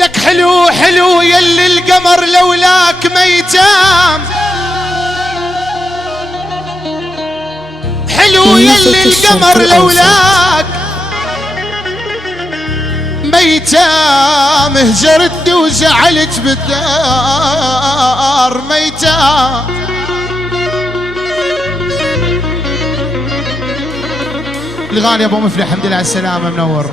لك حلو حلو يلي القمر لولاك ميتام، حلو يلي القمر لولاك ميتام، هجرتني وزعلت بالدار ميتام. الغالي ابو مفلح الحمد لله على السلامه منور.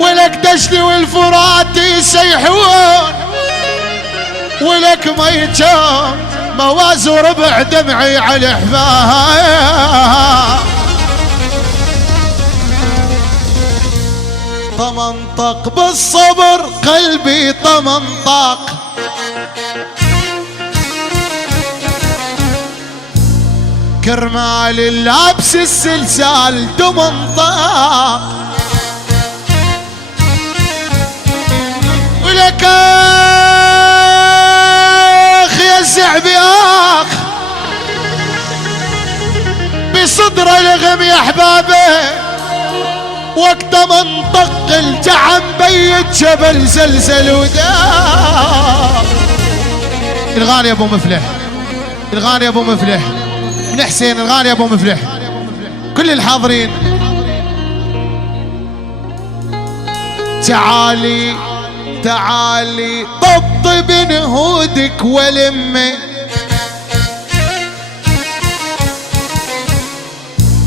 ولك دشلي والفرات يسيحون، ولك ميتام مواز وربع دمعي على حباها. طمنطق بالصبر قلبي طمنطق، كرمال اللابس السلسال دمنطق، ولك اخ يا الزعبي اخ بصدر الغم يا احبابي، وقت منطق الجعم بيت جبل زلزل وداق. الغالي ابو مفلح، الغالي ابو مفلح من حسين، الغالي ابو مفلح، كل الحاضرين تعالي تعالي طبطب نهودك ولمي،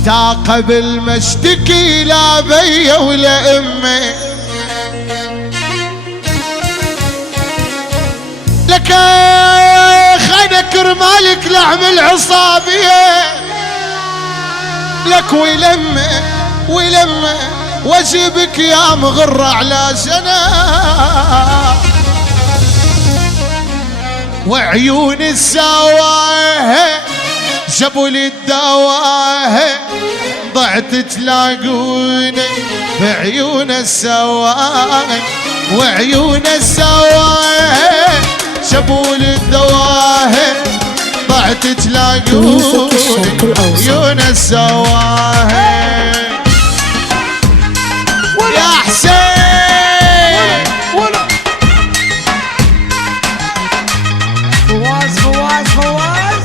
تا قبل ما اشتكي لا بي ولا امي، لك خينا كرمالك لعم العصابيه، لك ولمي ولمي واجبك يا مغر على سنة، وعيون السواه جابوا لي الدواه، ضعت تلاقوني بعيون السواه، وعيون السواه جابوا لي الدواه، ضعت تلاقوني بعيون السواه. يا حسين فواز فواز فواز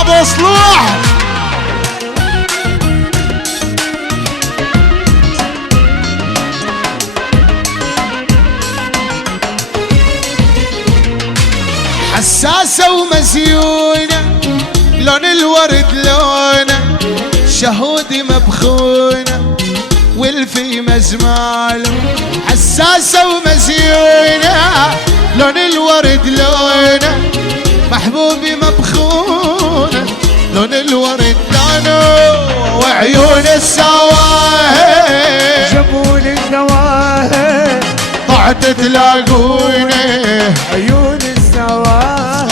ابو صلوح حساسة ومزيونة، لون الورد لونه، شهودي مبخونة والفي مزماله. حساسة ومزيونة، لون الورد لونه، محبوبي مبخونة لون الورد لونه، وعيون السواهي جابولي الدواهي، ضعت تلاقوني عيون السواهي.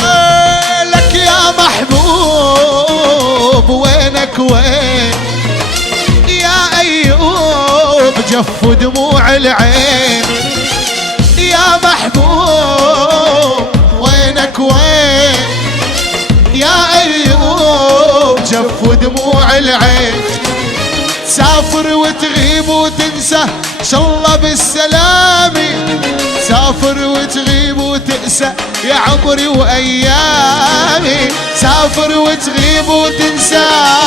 لك يا محبوب وينك وين يا أيوب جف دموع العين، يا محبوب وينك وين يا أيوب جف دموع العين. تسافر وتغيب وتنسى شالله بالسلامة، سافر وتغيب وتنسى يا عمري وأيامي، سافر وتغيب وتنسى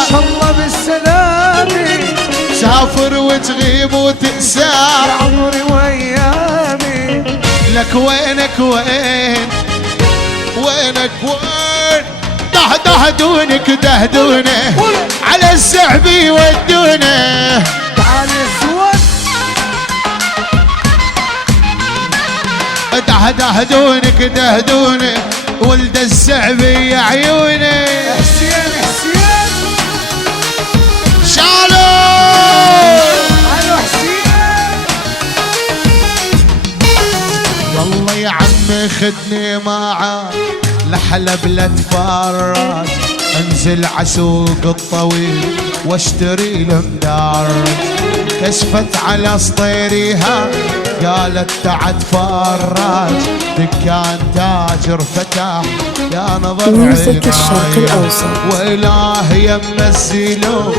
شالله بالسلامة، سافر وتغيب وتنسى يا عمري وأيامي. لك وينك وين وينك وين دهدونك دهدونه على الزعبي ودونه. تعال يا زود دهدونك دهدونه ولد الزعبي يا عيوني. حسين حسين شالو الو حسين، والله يا عمي خدني معاك لحلب لا تفرج، انزل عسوق الطويل واشتري المدار. كشفت على سطيريها قالت تعد فراج، دكان تاجر فتح يا نظر ميوزك الشرق عناية. الأوسط. وإله يم الزيلو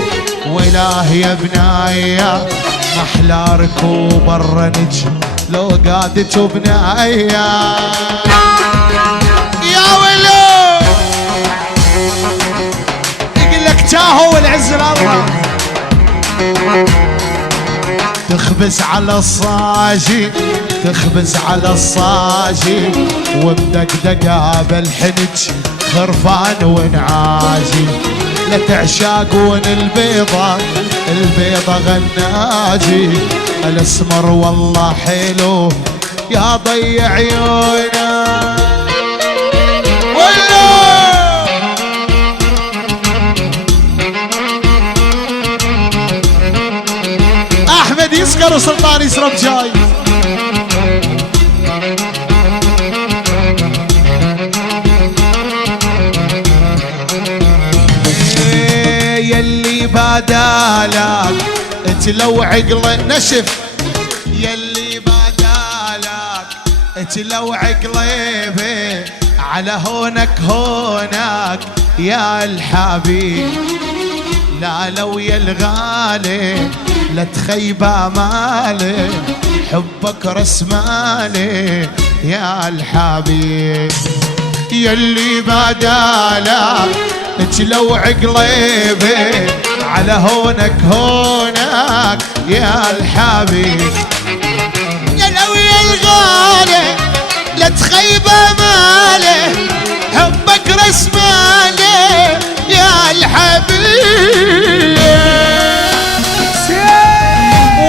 وإله يا بنايا، محلى ركوب الرنج لو قادت بنايا. يا ولو يقول لك تاهو والعز الله. تخبز على الصاجي تخبز على الصاجي، ومدقدقة بالحنج خرفان ونعاجي. لا تعشاقون البيضة البيضة غناجي، الاسمر والله حلو يا ضي عيونا. احمد يسكر وسلطان يسرب جاي. يلي بدالك تلوع قلبي نشف، يلي بدالك تلوع قلبي على هونك هونك يا الحبيب. لا لو يا الغالي لا تخيب امالي، حبك رسمالي يا الحبيب. يلي بدالك تلوع قلبي على هونك هونك يا الحبيب. يا لو يا الغالي لا تخيب امالي، حبك رسمالي يا الحبيب.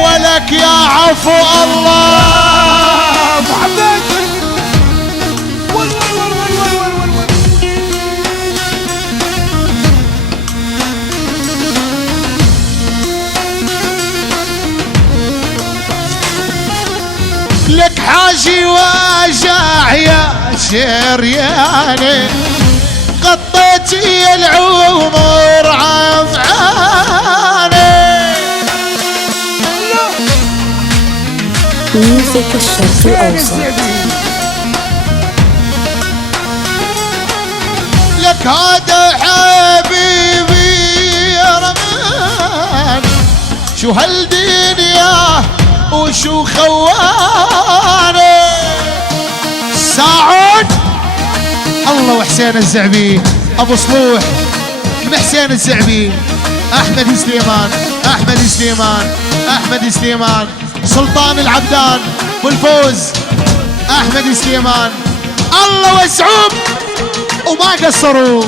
ولك يا عفو الله محمد. لك حاجي واجع يا شرياني، غطيتي العمر عفعاني. ميوزك الشرق الأوسط. لك هذا حبيبي يا رمان، شو هالدنيا وشو خواني. ساعود الله وحسين الزعبي ابو صلوح حسين الزعبي، احمد سليمان احمد سليمان احمد سليمان، سلطان العبدان والفوز احمد سليمان. الله وسعوب وما قصروا.